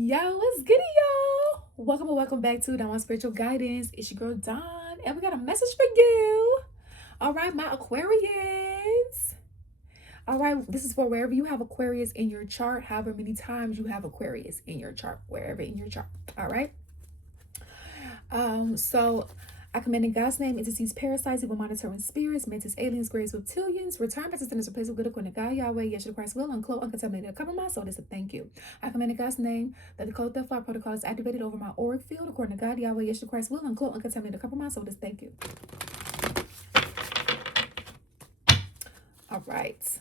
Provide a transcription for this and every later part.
Yo, what's good, y'all? Welcome and welcome back to Dawn Spiritual Guidance. It's your girl Dawn, and we got a message for you. All right, my Aquarians. All right, this is for wherever you have Aquarius in your chart, however many times you have Aquarius in your chart, wherever in your chart. All right. So I command in God's name, entities, parasites, evil monitoring spirits, mantis, aliens, grays, reptilians, return back to sinners, replace with good according to God, Yahweh, Yeshua Christ will, uncloak, uncontaminated, cover my soul. This is a thank you. I command in God's name that the code theft fire protocol is activated over my auric field according to God, Yahweh, Yeshua Christ will, uncloak, uncontaminated, cover my soul. This thank you. All right.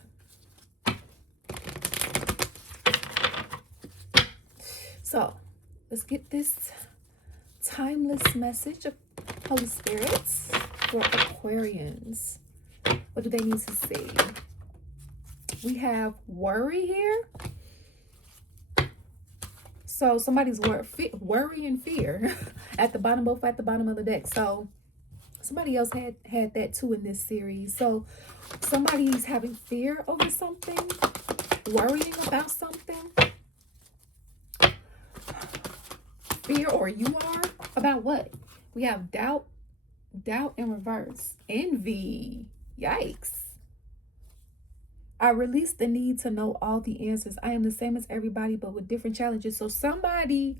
So let's get this timeless message of Holy Spirits for Aquarians. What do they need to see? We have worry here. So somebody's worry and fear at the bottom, both at the bottom of the deck. So somebody else had that too in this series. So somebody's having fear over something, worrying about something. Fear, or you are, about what? We have doubt in reverse, envy. Yikes. I release the need to know all the answers. I am the same as everybody, but with different challenges. So somebody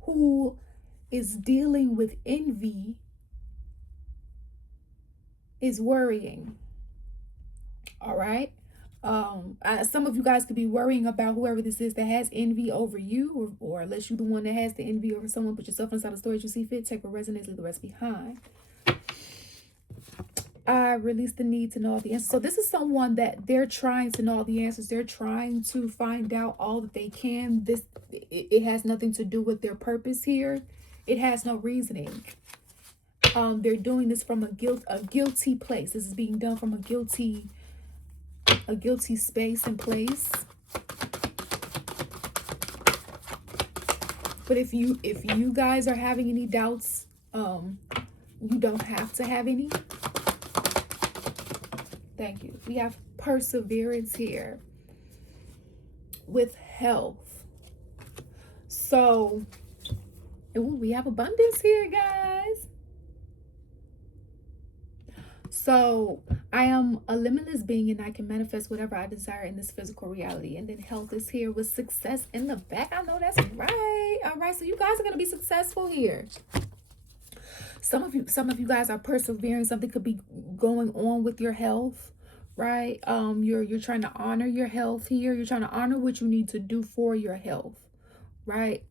who is dealing with envy is worrying. All right. Some of you guys could be worrying about whoever this is that has envy over you, or unless you're the one that has the envy over someone, put yourself inside the story you see fit, take what resonates, leave the rest behind. I release the need to know all the answers. So this is someone that they're trying to know all the answers. They're trying to find out all that they can. It has nothing to do with their purpose here. It has no reasoning. They're doing this from a guilty place. This is being done from a guilty space and place. But if you guys are having any doubts, you don't have to have any. Thank you. We have perseverance here with health. So, we have abundance here, guys. So, I am a limitless being and I can manifest whatever I desire in this physical reality. And then health is here with success in the back. I know that's right. All right. So, you guys are going to be successful here. Some of you guys are persevering. Something could be going on with your health, right? You're trying to honor your health here. You're trying to honor what you need to do for your health, right?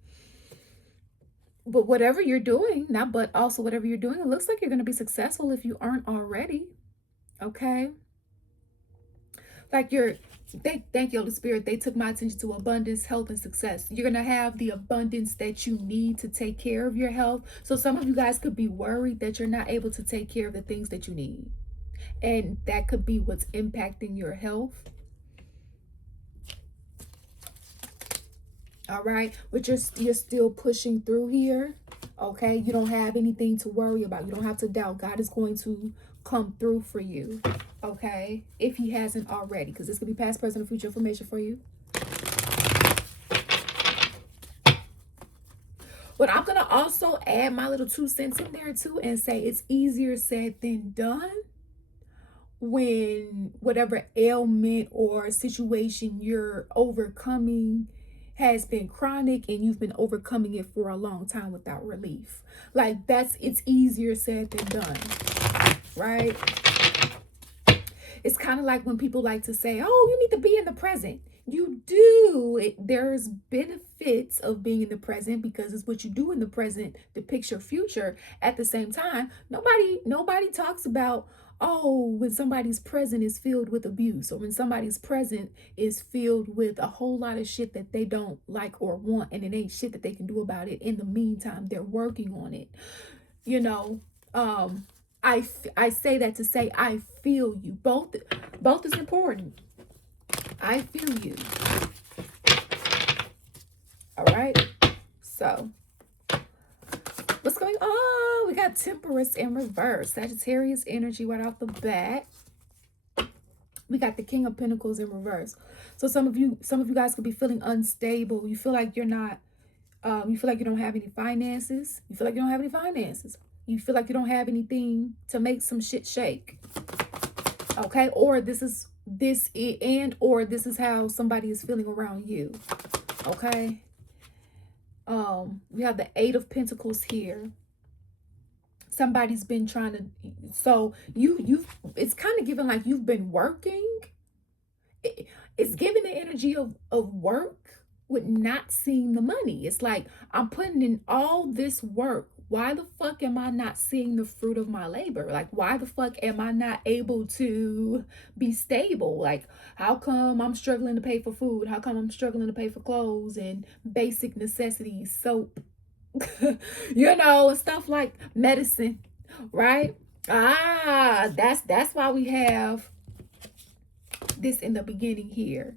But whatever you're doing, also whatever you're doing, it looks like you're going to be successful if you aren't already. Okay? Like thank you, Holy Spirit. They took my attention to abundance, health, and success. You're going to have the abundance that you need to take care of your health. So some of you guys could be worried that you're not able to take care of the things that you need. And that could be what's impacting your health. All right. But you're still pushing through here. Okay. You don't have anything to worry about. You don't have to doubt. God is going to come through for you. Okay, if he hasn't already, because this could be past, present, or future information for you. But I'm going to also add my little 2 cents in there too and say it's easier said than done when whatever ailment or situation you're overcoming has been chronic and you've been overcoming it for a long time without relief. Like it's easier said than done, right? It's kind of like when people like to say, oh, you need to be in the present. You do. There's benefits of being in the present because it's what you do in the present depicts your future. At the same time, nobody talks about, oh, when somebody's present is filled with abuse, or when somebody's present is filled with a whole lot of shit that they don't like or want, and it ain't shit that they can do about it. In the meantime, they're working on it. You know, I say that to say I feel you. Both is important. I feel you. All right. So what's going on? We got Temperance in reverse. Sagittarius energy right off the bat. We got the King of Pentacles in reverse. So some of you guys could be feeling unstable. You feel like you're not You feel like you don't have any finances. You feel like you don't have any finances. You feel like you don't have anything to make some shit shake. Okay, or this is how somebody is feeling around you. Okay. We have the Eight of Pentacles here. Somebody's been trying to, so you've it's kind of given like you've been working. It's giving the energy of work with not seeing the money. It's like, I'm putting in all this work. Why the fuck am I not seeing the fruit of my labor? Like, why the fuck am I not able to be stable? Like, how come I'm struggling to pay for food? How come I'm struggling to pay for clothes and basic necessities, soap, and stuff like medicine, right? That's why we have this in the beginning here.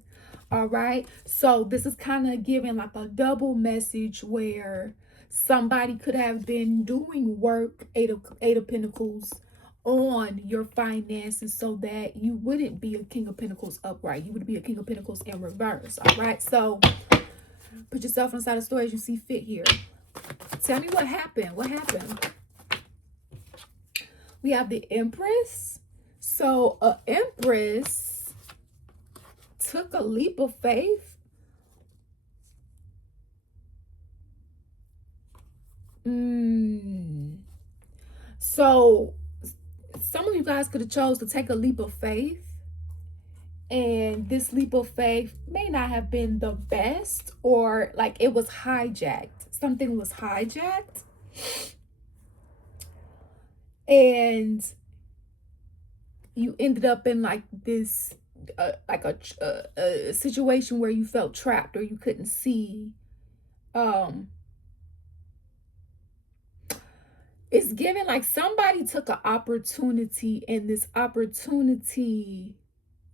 All right, so this is kind of giving like a double message where somebody could have been doing work, eight of pentacles, on your finances so that you wouldn't be a king of pentacles upright. You would be a king of pentacles in reverse. All right, so put yourself inside the story as you see fit here. Tell me what happened. We have the Empress. So a Empress took a leap of faith. So some of you guys could have chose to take a leap of faith, and this leap of faith may not have been the best, or like it was hijacked. Something was hijacked, and you ended up in like this like a situation where you felt trapped, or you couldn't see. It's given like somebody took an opportunity, and this opportunity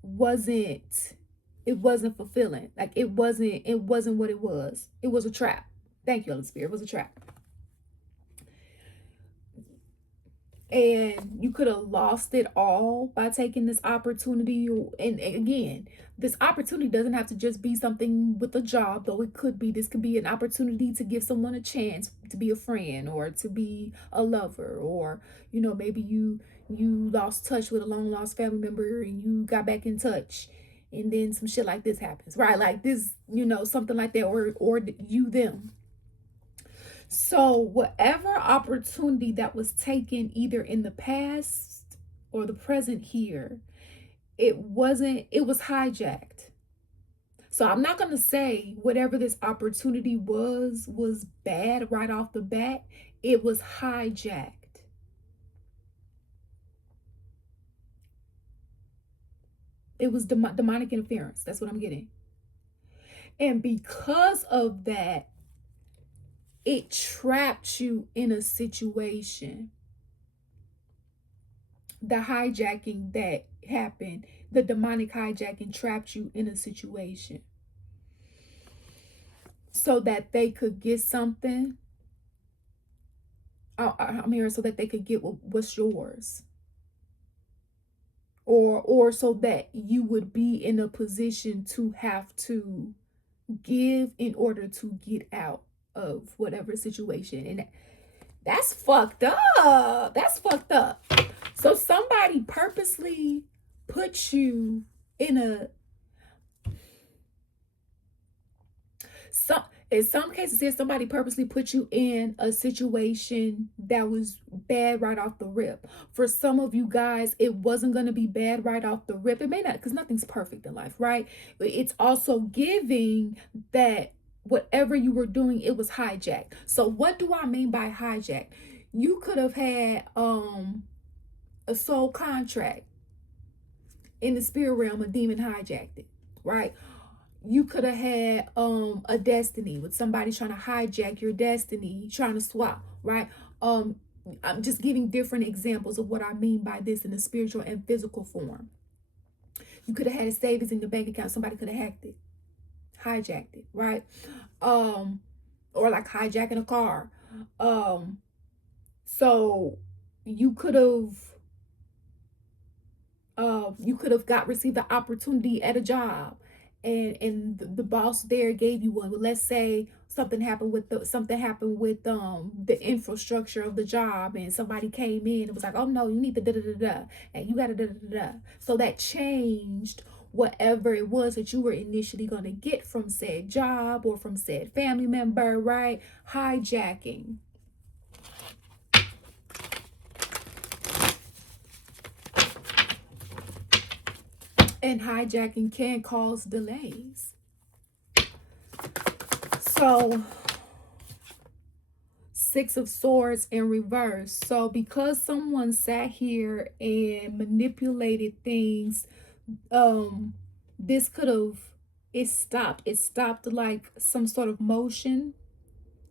wasn't fulfilling. Like it wasn't what it was. It was a trap. Thank you, Holy Spirit. It was a trap. And you could have lost it all by taking this opportunity. And again, this opportunity doesn't have to just be something with a job, though it could be. This could be an opportunity to give someone a chance to be a friend, or to be a lover, or maybe you lost touch with a long lost family member and you got back in touch, and then some shit like this happens, right? Like this, something like that, or you them. So whatever opportunity that was taken either in the past or the present here, it was hijacked. So I'm not going to say whatever this opportunity was bad right off the bat. It was hijacked. It was demonic interference. That's what I'm getting. And because of that, it trapped you in a situation. The hijacking that happened, the demonic hijacking, trapped you in a situation so that they could get something. I'm here so that they could get what's yours, or so that you would be in a position to have to give in order to get out of whatever situation. And that's fucked up. So somebody purposely put you in in some cases here, somebody purposely put you in a situation that was bad right off the rip. For some of you guys, it wasn't going to be bad right off the rip. It may not, because nothing's perfect in life, right? But it's also giving that whatever you were doing, it was hijacked. So what do I mean by hijacked? You could have had a soul contract in the spirit realm. A demon hijacked it, right? You could have had a destiny with somebody trying to hijack your destiny, trying to swap, right? I'm just giving different examples of what I mean by this in the spiritual and physical form. You could have had a savings in your bank account. Somebody could have hacked it, hijacked it, right? Or like hijacking a car. So you could have received the opportunity at a job, and the boss there gave you one. But let's say something happened with the infrastructure of the job, and somebody came in and was like, oh no, you need to da da da da, and you gotta da da da da. So that changed whatever it was that you were initially going to get from said job or from said family member, right? Hijacking. And hijacking can cause delays. So, Six of Swords in reverse. So because someone sat here and manipulated things, this could have, it stopped like some sort of motion.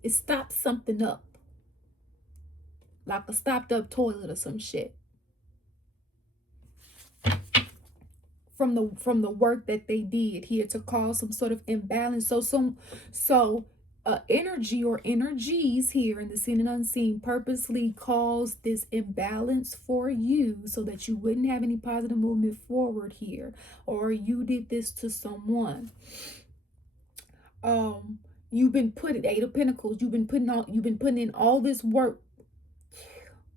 It stopped something up, like a stopped up toilet or some shit, from the work that they did here to cause some sort of imbalance. So energy or energies here in the seen and unseen purposely caused this imbalance for you so that you wouldn't have any positive movement forward here, or you did this to someone. You've been putting Eight of Pentacles, you've been putting in all this work.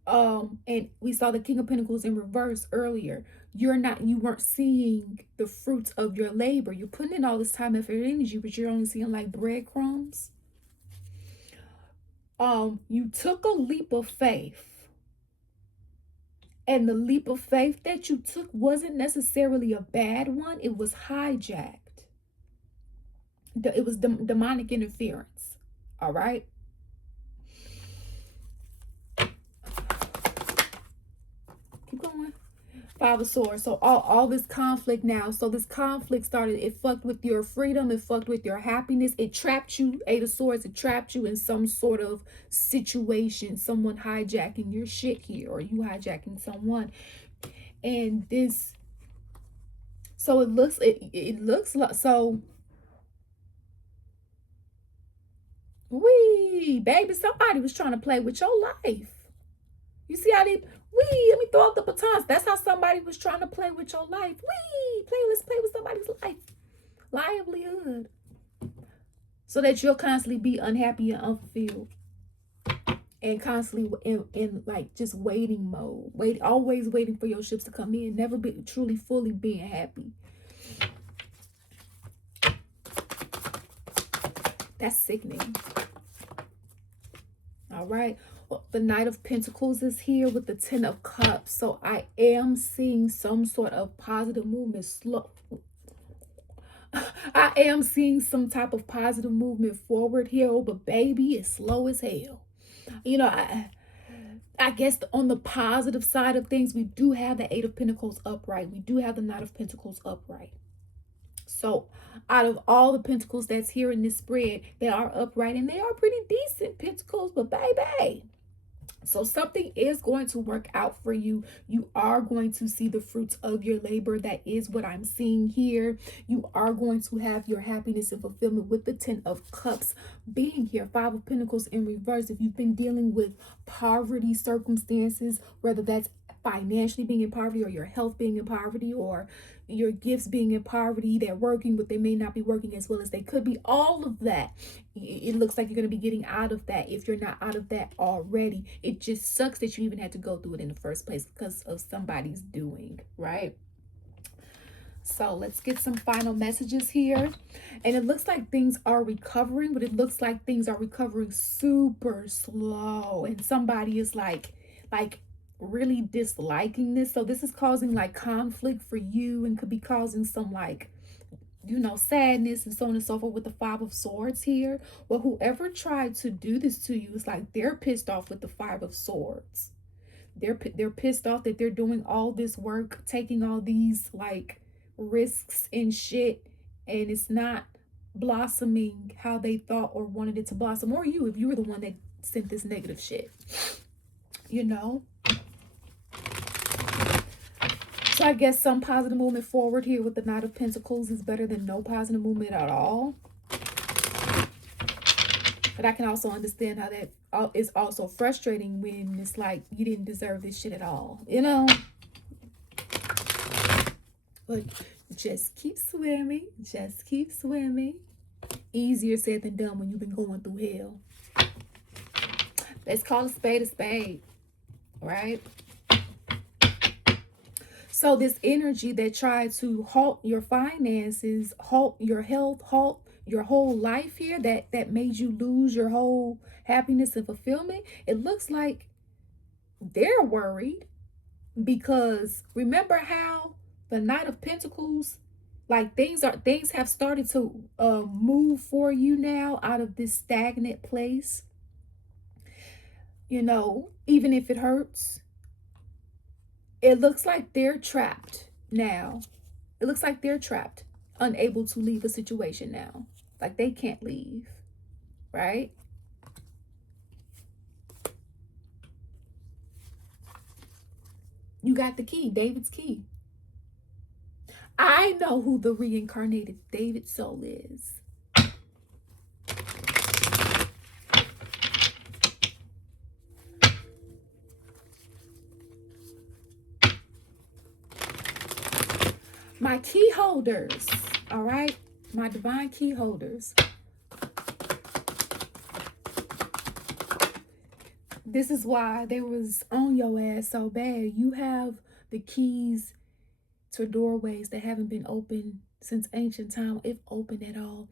And we saw the King of Pentacles in reverse earlier. You weren't seeing the fruits of your labor. You're putting in all this time, effort, and energy, but you're only seeing like breadcrumbs. You took a leap of faith, and the leap of faith that you took wasn't necessarily a bad one. It was hijacked. It was demonic interference. All right. Keep going. Five of Swords. So all this conflict now. So this conflict started. It fucked with your freedom. It fucked with your happiness. It trapped you. Eight of Swords. It trapped you in some sort of situation. Someone hijacking your shit here, or you hijacking someone. And this. So it looks like so. Wee, baby, somebody was trying to play with your life. You see how let me throw up the batons. That's how somebody was trying to play with your life. Let's play with somebody's life. Livelihood. So that you'll constantly be unhappy and unfulfilled. And constantly in like just waiting mode. Always waiting for your ships to come in. Never be truly fully being happy. That's sickening. All right. Well, the Knight of Pentacles is here with the Ten of Cups. So I am seeing some sort of positive movement. I am seeing some type of positive movement forward here. But baby, it's slow as hell. You know, I guess on the positive side of things, we do have the Eight of Pentacles upright. We do have the Knight of Pentacles upright. So out of all the pentacles that's here in this spread, they are upright and they are pretty decent pentacles, but baby. So something is going to work out for you. You are going to see the fruits of your labor. That is what I'm seeing here. You are going to have your happiness and fulfillment with the Ten of Cups being here. Five of Pentacles in reverse. If you've been dealing with poverty circumstances, whether that's financially being in poverty, or your health being in poverty, or your gifts being in poverty, they're working but they may not be working as well as they could be, all of that, it looks like you're going to be getting out of that if you're not out of that already. It just sucks that you even had to go through it in the first place because of somebody's doing, right? So let's get some final messages here. And it looks like things are recovering, but it looks like things are recovering super slow, and somebody is like really disliking this. So this is causing like conflict for you, and could be causing some like, you know, sadness and so on and so forth with the Five of Swords here. Well, whoever tried to do this to you is like, they're pissed off with the Five of Swords. They're pissed off that they're doing all this work, taking all these like risks and shit, and it's not blossoming how they thought or wanted it to blossom. Or you, if you were the one that sent this negative shit, you know. So I guess some positive movement forward here with the Knight of Pentacles is better than no positive movement at all. But I can also understand how that is also frustrating when it's like you didn't deserve this shit at all, you know. But just keep swimming. Just keep swimming. Easier said than done when you've been going through hell. Let's call a spade, right? So this energy that tried to halt your finances, halt your health, halt your whole life here, that made you lose your whole happiness and fulfillment, it looks like they're worried, because remember how the Knight of Pentacles, like things have started to move for you now out of this stagnant place. You know, even if it hurts, it looks like they're trapped now. It looks like they're trapped, unable to leave a situation now. Like they can't leave, right? You got the key, David's key. I know who the reincarnated David soul is. My key holders, all right? My divine key holders. This is why they was on your ass so bad. You have the keys to doorways that haven't been open since ancient time, if open at all.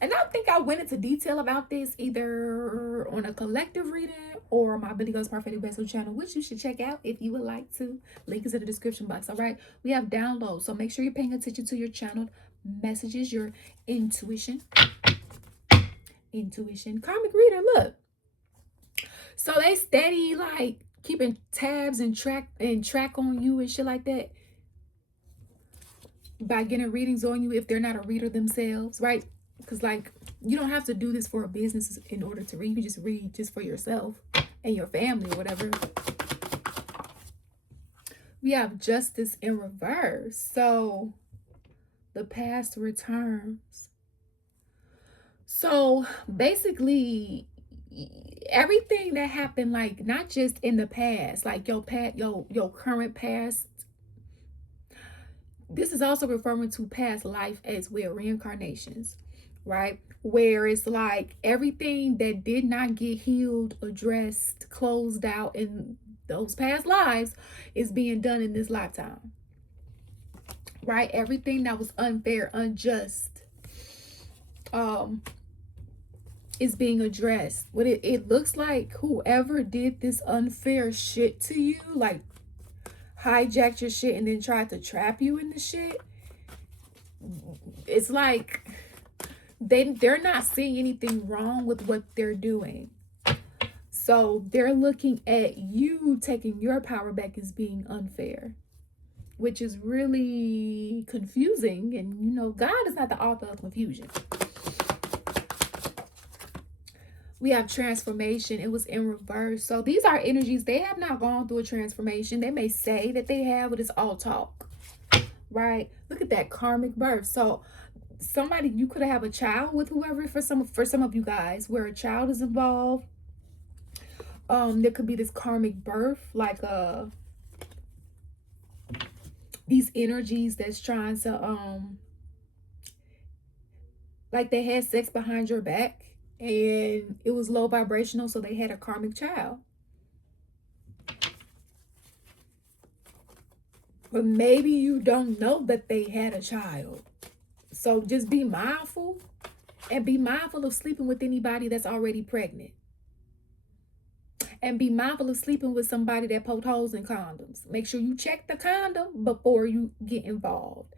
And I think I went into detail about this either on a collective reading or my Billy Goes Prophetic Vessel channel, which you should check out if you would like to. Link is in the description box. All right, we have downloads, so make sure you're paying attention to your channel messages, your intuition. Karmic reader, look. So they steady like keeping tabs and track on you and shit like that by getting readings on you if they're not a reader themselves, right? Because like you don't have to do this for a business in order to read. You can just read just for yourself and your family or whatever. We have justice in reverse. So the past returns. So basically everything that happened, like not just in the past, like your current past. This is also referring to past life as well, reincarnations, right? Where it's like everything that did not get healed, addressed, closed out in those past lives is being done in this lifetime, right? Everything that was unfair, unjust, is being addressed. What it looks like whoever did this unfair shit to you, like hijacked your shit and then tried to trap you in the shit, it's like they're not seeing anything wrong with what they're doing. So they're looking at you taking your power back as being unfair, which is really confusing. And you know, God is not the author of confusion. We have transformation. It was in reverse. So these are energies. They have not gone through a transformation. They may say that they have, but it's all talk, right? Look at that karmic birth. So somebody, you could have a child with whoever, for some of you guys, where a child is involved. There could be this karmic birth, like these energies that's trying to like they had sex behind your back and it was low vibrational, so they had a karmic child. But maybe you don't know that they had a child. So just be mindful, and be mindful of sleeping with anybody that's already pregnant. And be mindful of sleeping with somebody that poked holes in condoms. Make sure you check the condom before you get involved.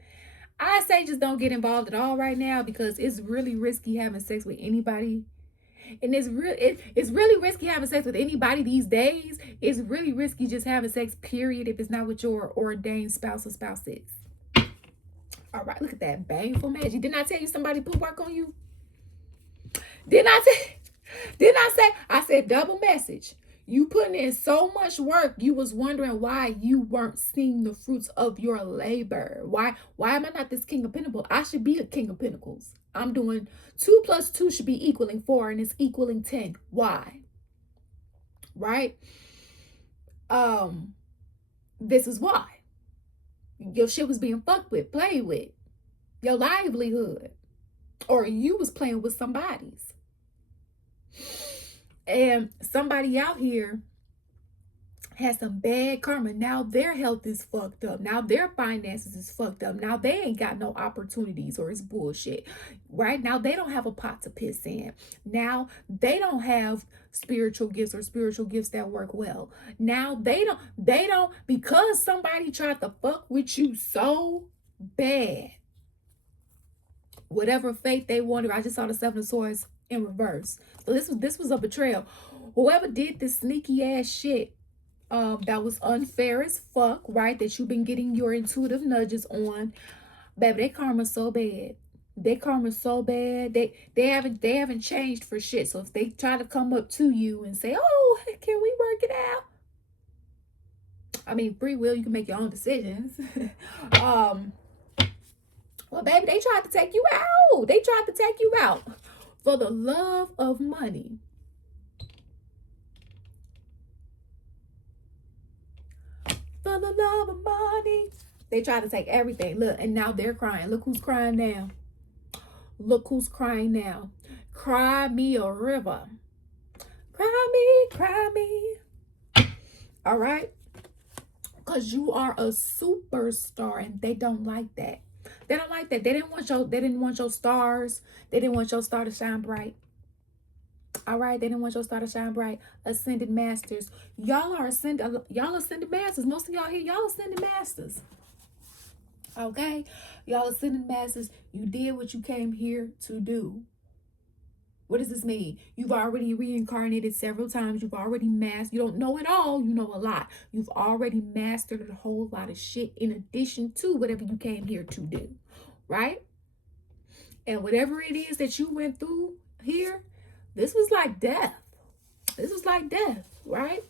I say just don't get involved at all right now, because it's really risky having sex with anybody. And it's really risky having sex with anybody these days. It's really risky just having sex, period, if it's not with your ordained spouse or spouses. All right, look at that baneful magic. Didn't I tell you somebody put work on you? Didn't I say? I said double message. You putting in so much work, you was wondering why you weren't seeing the fruits of your labor. Why am I not this King of Pentacles? I should be a King of Pentacles. I'm doing 2 + 2 should be equaling 4, and it's equaling 10. Why? Right? This is why. Your shit was being fucked with, played with. Your livelihood. or you was playing with somebody's. And somebody out here had some bad karma. Now their health is fucked up. Now their finances is fucked up. Now they ain't got no opportunities, or it's bullshit. Right now they don't have a pot to piss in. Now they don't have spiritual gifts, or spiritual gifts that work well. Now they don't because somebody tried to fuck with you so bad. Whatever fate they wanted. I just saw the Seven of Swords in reverse. So this was a betrayal. Whoever did this sneaky ass shit, that was unfair as fuck, right? That you've been getting your intuitive nudges on, baby. Their karma's so bad. Their karma's so bad. They haven't changed for shit. So if they try to come up to you and say, "Oh, can we work it out?" I mean, free will. You can make your own decisions. Well, baby, they tried to take you out. They tried to take you out for the love of money. For the love of money. They tried to take everything. Look, and now they're crying. Look who's crying now. Look who's crying now. Cry me a river. Cry me, cry me. All right? Because you are a superstar, and they don't like that. They don't like that. They didn't want your stars. They didn't want your star to shine bright. All right, they didn't want your star to shine bright. Ascended masters. Y'all are ascended masters. Most of y'all here, y'all ascended masters. Okay? Y'all ascended masters. You did what you came here to do. What does this mean? You've already reincarnated several times. You've already mastered. You don't know it all. You know a lot. You've already mastered a whole lot of shit in addition to whatever you came here to do. Right? And whatever it is that you went through here, this was like death. This was like death, right?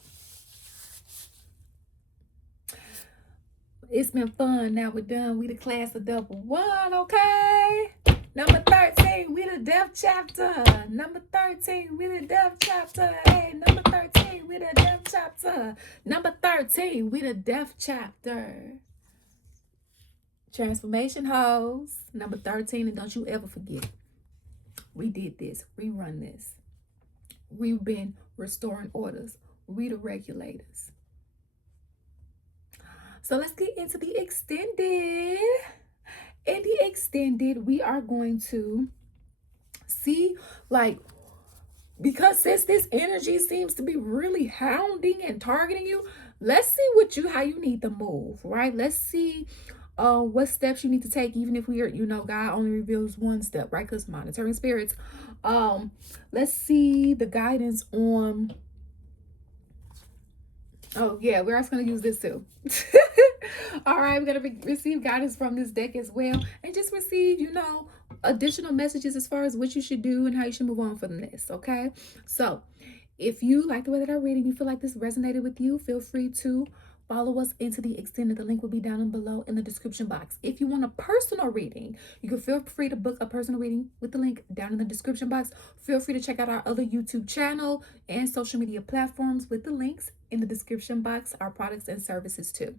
It's been fun. Now we're done. We the class of double one, okay? Number 13, we the death chapter. Number 13, we the death chapter. Hey, number 13, we the death chapter. Number 13, we the death chapter. Transformation hoes. Number 13, and don't you ever forget. We did this. We run this. We've been restoring orders. We the regulators. So let's get into the extended. In the extended, we are going to see, like, because since this energy seems to be really hounding and targeting you, let's see how you need to move, right? Let's see what steps you need to take, even if we're, God only reveals one step, right? Because monitoring spirits. Let's see the guidance on. Oh yeah, we're also going to use this too. All right, we're going to receive guidance from this deck as well, and just receive, additional messages as far as what you should do and how you should move on from this. Okay, so if you like the way that I read and you feel like this resonated with you, feel free to follow us into the extended. The link will be down below in the description box. If you want a personal reading, you can feel free to book a personal reading with the link down in the description box. Feel free to check out our other YouTube channel and social media platforms with the links in the description box, our products and services too.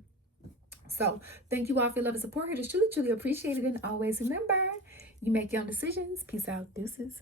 So thank you all for your love and support. It is truly, truly appreciated. And always remember, you make your own decisions. Peace out. Deuces.